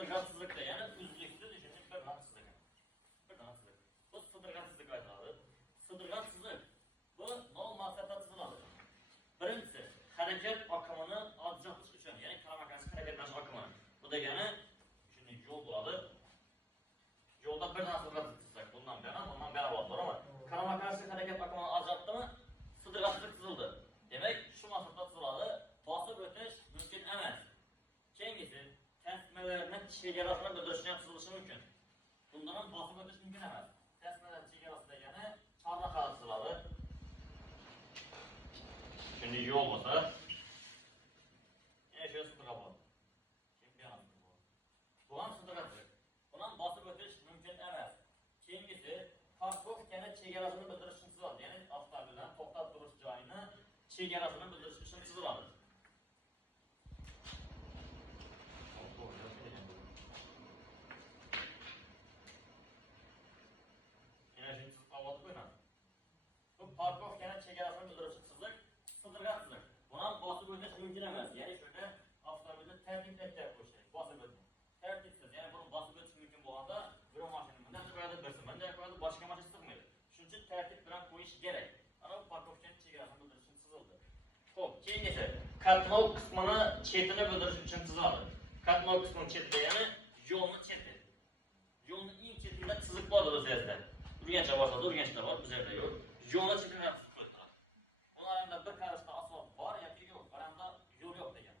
sıdırgatsızlıkta, yani uzunlukta düşünün bir rahatsızlık. Bir rahatsızlık. Bu sıdırgatsızlık aytadı. Sıdırgatsızlık bu nol masrafta çiziladı. Birincisi, hareket akımını azaltış için, yani karamakansiz hareketleniş akımını. Bu da yani şimdi yol buladı. Yolda bir tane sıdırgatsızlık çizecek. Bundan beri var ama karamakansiz hareket akımını azalttı mı sıdırgatsızlık çizildi. Demek şu masrafta çiziladı. Basıp öteş mümkün emas. Kengisi tesmelerinin çegerasını bildirişine çizilişi mümkün. Bundan basıp öteş mümkün emas. Tesmeler çegerası degeni çardak adı çiziladı. Şimdi yol olsa yine şöyle sıdırga var. Şimdi bir yana sıdırga var. Bulan sıdırgadır. Bundan basıp öteş mümkün emas. Kengisi parkof gene çegerasını bildirişini çiziladı. Yani avtomobilden toplat duruş cayını çegerasını bildirişini çiziladı. Bu parkof gene çegerasını bildirişini çizilik, sıdırgatsızlık. Bundan basıp öteş mümkün emas. Yani şöyle avtomobilde tertip etkiler koşacak. Basıp öteş. Tertipsiz. Yani bunun basıp öteş mümkün olanda bir maşinin bundan koyadı versin. Ben de koyadı başka maşin sıkmıyor. Şunun için tertip bilen koyuş gerek. Ama bu parkof gene çegerasını bildirişini çizildi. Hop, kengisi katnov kısmını chetini bildirish uchun chiziladi. Katnov kısmının chetida yani yo'lni cheti. Yo'lni eng chetida chizib qo'yadi o'zingizda. Urgancha boshida urgancha bor, bizlarda yo'q. Yo'lni chetini chizib qo'yadi. Ularida bir qarashda asfalt bor yoki yo'q, baranda yo'l yo'q degan.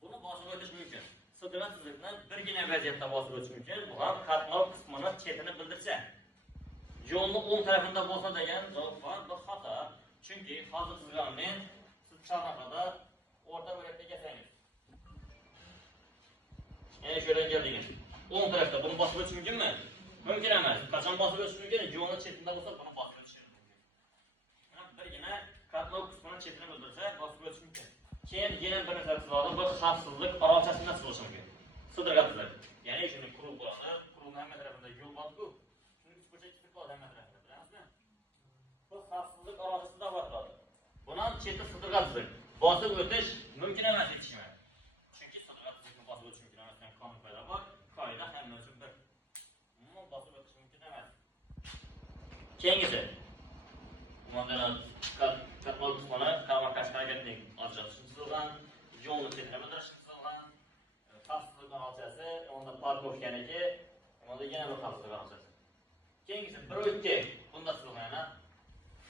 Buni bosib o'tish mumkin. Sıdırgatsızlıkni birgina vaziyatda bosib o'tish mumkin. Bu ham katnov kısmini chetini bildirsa. Yo'lni o'ng tarafida bo'lsa degan javob bor, bu xato. Chunki hozir chizganmen çarnakada orta bölekte geçeniz. Yani şöyle geldiniz. 10 tarafta bunu basıp ölçü mümkün mü? Mümkün emas. Kaçan basıp ölçü mümkün? Yoğunun çetinde olsa bunu basıp ölçü mümkün. Bir yine katnov kısmının çetini bildirse basıp ölçü mümkün. Keyin yine bir mesela çiziladi, bu xavfsizlik araçasında çizilishi mümkün. Sıdırgatsızlık. Yani şimdi kurul bo'ladi, kurulun hemen tarafında yo'l bor ku. Shuni uch burchak chiqib qoladi hemen tarafında, bilasizmi? Bu xavfsizlik araçasida bo'lardi. Bunun çeti sıdırgatsızlık. Basıp öteş mümkün emas yetişme. Çünkü sıdırgatsızlıkni basıp öteş mümkün emas. Yani kanun payda var. Kayda hem ölçüm bir. Ama basıp öteş mümkün emas. Kengisi. Bundan katnov kısmını karamakarşı hareketini ajratishni chizilgan, yo'lni chetini bildirishni chizilgan, xavfsizlik araçasi, onda parkov ekaniki, onda yana bir xavfsizlik araçasi. Kengisi 1-2 bunda chizilgan.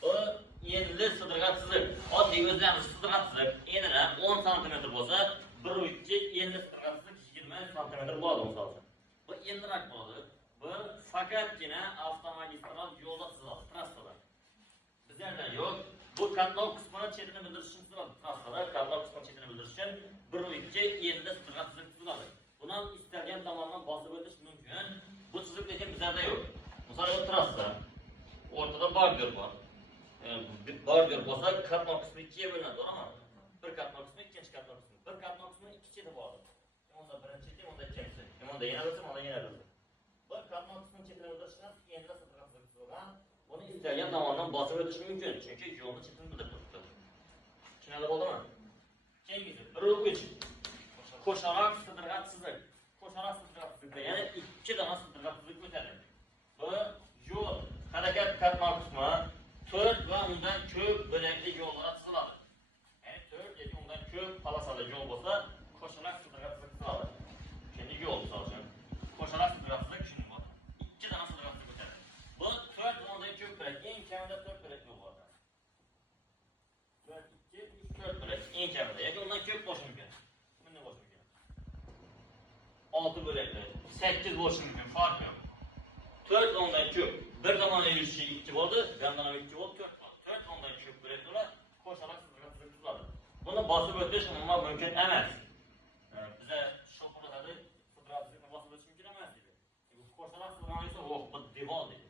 O yenili sıdırgatsızlık. Oddiy o'zlarimiz sıdırgatsızlık. Enine 10 cm bo'lsa, 1-2 yenili sıdırgatsızlık 20 cm bo'ladi misol. Bu yeniroq bo'ladi. Bu faqatgina avtomagistral yo'lda chiziladi, trassada. Bizlarda yo'q. Bu katnov kısmini chetini bildirish uchun chiziladi. Trassada katnov kısmini chetini bildirish uchun 1-2 yenili sıdırgatsızlık chiziladi. Bundan istalgan tomondan bosib o'tish mumkin. Bu chizib lekin bizlarda yo'q. Misol trassa o'rtada border bor. Border bo'lsa katnov qismi 2 ga bo'linadi, to'g'rimi? Bir katnov qismi, ikkinchi katnov qismi. Bir katnov qismi ikki cheti bor. Onda birinchi cheti, onda ikkinchi cheti. Onda yana bo'lsa, onda yana bo'lsa. Bir katnov qismini chetini bildirishdan endi sıdırgatsızlık bo'lgan. Buni istalgan tomondan bosib o'tish mumkin, chunki yo'lni chetini bildirib turibdi. Tushunarli bo'ldimi? Keyingisi 1-3 qo'shaloq sıdırgatsızlık. Qo'shaloq sıdırgatsızlıkda yana ikki dona sıdırgatsızlık o'tadi. Bu yo'l harakat katnov qismi 4 ve ondan ko'p bo'lakli yo'llar chiziladi. Yani 4 yoki undan ko'p polosali yo'l bo'lsa, qo'shaloq sıdırgatsızlık chiziladi. Şimdi yo'l misol uchun qo'shaloq sıdırgatsızlık shuni bor. 2 dona sıdırgatsızlık o'tadi. Bu 4 ve ondan ko'p bo'lak, eng kamida 4 bo'lak yo'l bor. 4 2 3 4 bo'lak eng kamida yoki undan ko'p bo'lishi mumkin. Bunday bo'lishi mumkin. 6 bo'lakli, 8 bo'lishi mumkin, farq yo'q. 4 ondan ko'p. Bir tomon yurishi 2 bo'ldi, bir tomon 2 bo'ldi, 4 bo'ldi. 4 ondan ko'p bo'laklar qo'shaloq sıdırgatsızlık chiziladi. Buni bosib o'tish umuman mumkin emas. Biza sho'xo'rada sıdırgatsızlıkni bosib o'tish mumkin emas dedi. Bu qo'shaloq sıdırgatsızlık yo'q, bu devor dedi.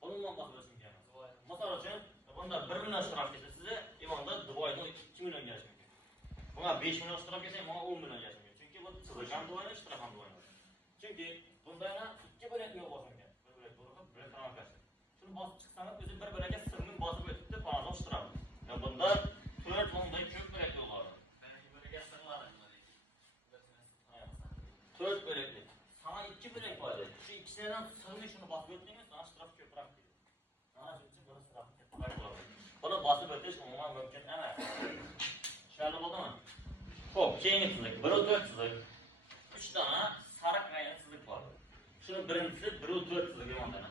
Buni umuman bosib o'tish mumkin emas. Misol uchun, bunda 1 million shtraf kelsa, sizga imonda Dubayda 2 million gelishi mumkin. Bunga 5 million shtraf kelsa, menga 10 million gelishi mumkin. Chunki bu chizilgan Dubayda shtraf ham Dubayda. Chunki bunda yana 2 bo'lak yo'l bor mumkin. Şunu basıp çıksanız özü bir bölege sırrının basıp ötüptü, panazon ştıram. Ya bunda 4 ondan kök bölek yolları. Belki bölege sırlar. 4 bölekli. İkisinden sığmay şunu basıp ötdünüz, sana şıraf köprak deyil. Ana şimdi bunu şırafı köprak olur. Bunu basıp ötdüş umuman mümkün emas. Şöyle oldu mu? Hop, keyingi sızık, 1-4 sızık. 3 tane sarık raylı sızık var. Şunun birincisi 1-4 sızık yomandana.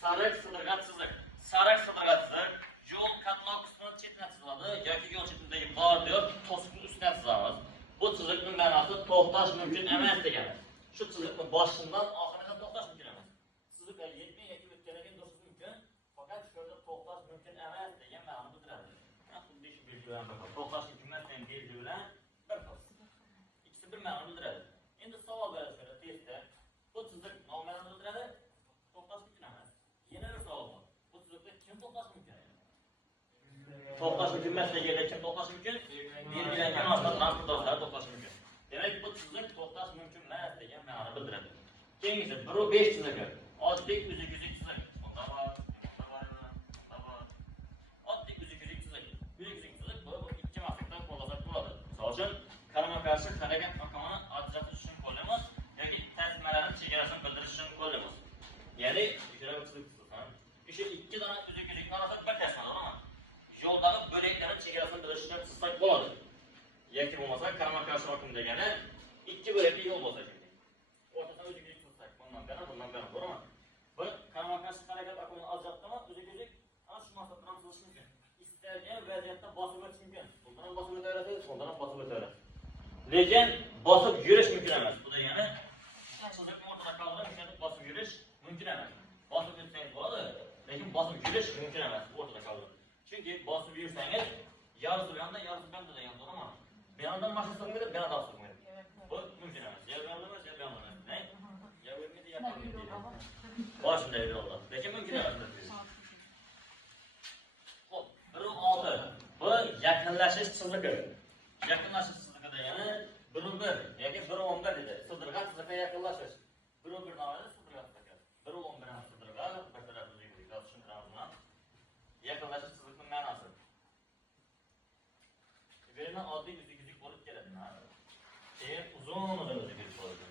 Sarık sızırgat sızık. Sarık sızırgat sızık. Yol katlağı kısmının çetine sızladı. Yoki yol çetindeki bar diyor, toskun üstüne sızamaz. Bu sızıkın mənası toxtaş mümkün emas degandir. Şu sızıkın başından ahirine toxtaş mümkün emas. Sızık el yetmey yoki ötkələgən dursun mümkün. Fakat şurada toxtaş mümkün emas degan ma'noni bildiradi. Xuddi shu belgi bilan bir xil. Toxtash mümkün emas degan belgi bilan bir xil. İkisi bir ma'noni bildiradi. Endi savol beradi shunda testda. Bu sızık noma'ni bildiradi? Toxtash mümkün emas. Yana bir savol bor. Bu sızıkda kim toxtash mümkün? Toxtash mümkün emas degan yerda kim toxtash mümkün? Belgilangan aslan transportlar toxtash mümkün. Demek bu sızık toxtash mümkün emas degan ma'noni bildiradi. Keyingisi 1-5 sızıkı. Oddiy uzuk sızık. Bunda var, bunda var, bunda var. Oddiy uzuk sızık. Uzuk sızık bu ikki maqsaddan qo'llasak bo'ladi. Misol uchun, qarama-qarshi harakat maqomini ajratish uchun qo'llaymiz yoki tasmalarning chegarasini bildirish uchun qo'llaymiz. Ya'ni ikkala sızık ham. O'sha ikki dona uzukni arasak bir tasma, to'g'rimi? Yo'ldagi bo'laklarning chegarasini bildirish uchun sızsak bo'ladi. Yoki bo'lmasa qarama-qarshi oqim degani ikki bo'lakli yo'l bo'lsa kerak. O'rtadan uzuk tutsak, bundan beri, to'g'rimi? Bu qarama-qarshi harakat oqimini ajratdimi, uzuk ana shu maqsaddan ham qilish mumkin. İstalgan vaziyatda bosib o'tish mumkin. Bundan bosib o'taveradi, bundan ham bosib o'taveradi. Lekin bosib yurish mumkin emas. Bu degani sızıkni o'rtada qoldirib, o'sha bosib yurish mumkin emas. Bosib o'tsangiz bo'ladi, lekin bosib yurish mumkin emas o'rtada qoldirib. Chunki bosib yursangiz yarısı yanda degan to'g'rimi? Bir yandan mashina sokmaydi, bir yandan sokmaydi. Bu mümkün emas. Ya bir yandan emas, ya bir yandan emas. Ne? Ya vermedi, ya vermedi. Başında öyle oldu. Lekin mümkün emas. Hop, 1-6. Bu yaqinlashish sızıkı. Yaqinlashish sızıkı degani 1-1 yoki 1-11 dedi. Sızırgat sızıkka yaqinlashish. 1-1 nomida sızırgat sızıkı. 1-11 sızırgat, bir tarafı uzuk tushuntiramiz buni. Yaqinlashish sızıkning ma'nosi. Birine oddiy uzuk bo'lib keladi. Keyin uzun uzuk bo'ladi.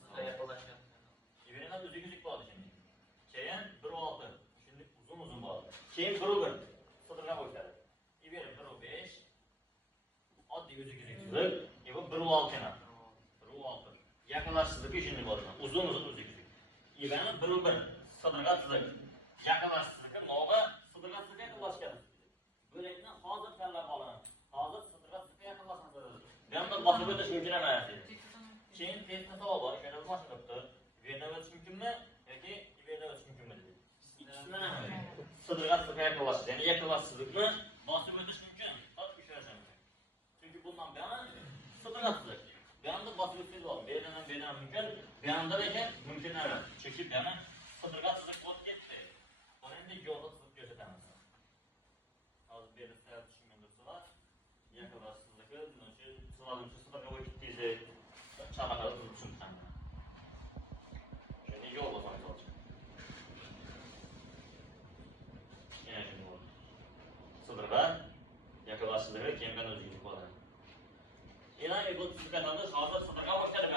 Sizga yaqinlashgan. Birine uzuk bo'ladi şimdi. Keyin 1-6. Şimdi uzun bo'ladi. Keyin 1-1. Sodırga bo'ladi. İberi 1-5. Oddiy uzuk. Bu 1-6 yana. 1-6. Yaqinlashishlik şimdi bo'ladi. Uzun uzuk. İberi 1-1. Sodırga tizak. Yaqinlashishlik noga sodırga tizakka yaqinlashgan. Böylekten hazır tanlab olin. Hazır sodırga tizakka yaqinlashgan. Bu yerda bosib o'tish mumkin emas. Keyin testda savol bor. Shunda bu mashina turibdi. Bu yerda o'tish mumkinmi yoki bu yerda o'tish mumkinmi dedi. İkisidan ham sodırga tizakka yaqinlashish, ya'ni yaqinlashishlikni bosib o'tish mumkin. To'g'ri tushunish mumkin. Chunki bundan buyon sodırga tizak. Bu yerda bosib o'tish bo'ladi. Bu yerdan mumkin. Bu yerda lekin mumkin emas. Chunki bu yerda sodırga tizak bo'lib ketdi. Buni endi yo'lda tizib ko'rsatamiz. Hozir berib tushungandirsiz. Yaqinlashishlikni shu sodırga bo'lib ketdi. Çanaqada tushuntirdim. Şimdi yo'l bo'lib qoldi. Yana shunday bo'ldi. Sodırga yaqinlashishlikni keyin o'zingizga bo'ladi. Yana bu tizimlarni hozir sodırga boshladi.